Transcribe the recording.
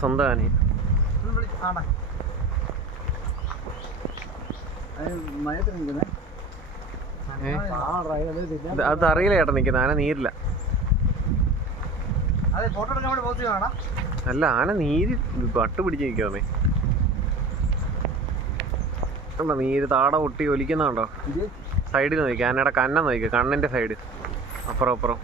സ്വന്തം ആന. അത് അറിയില്ല ചേട്ടാ നിൽക്കുന്നത്. ആന നീരില്ല. അല്ല, ആന നീര് പട്ട് പിടിച്ച് നിൽക്കാന്നേ. കണ്ടോ നീര് താട പൊട്ടി ഒലിക്കുന്നുണ്ടോ? സൈഡിൽ നോക്കി ആനയുടെ കണ്ണം നോക്കി, കണ്ണിന്റെ സൈഡ് അപ്പുറം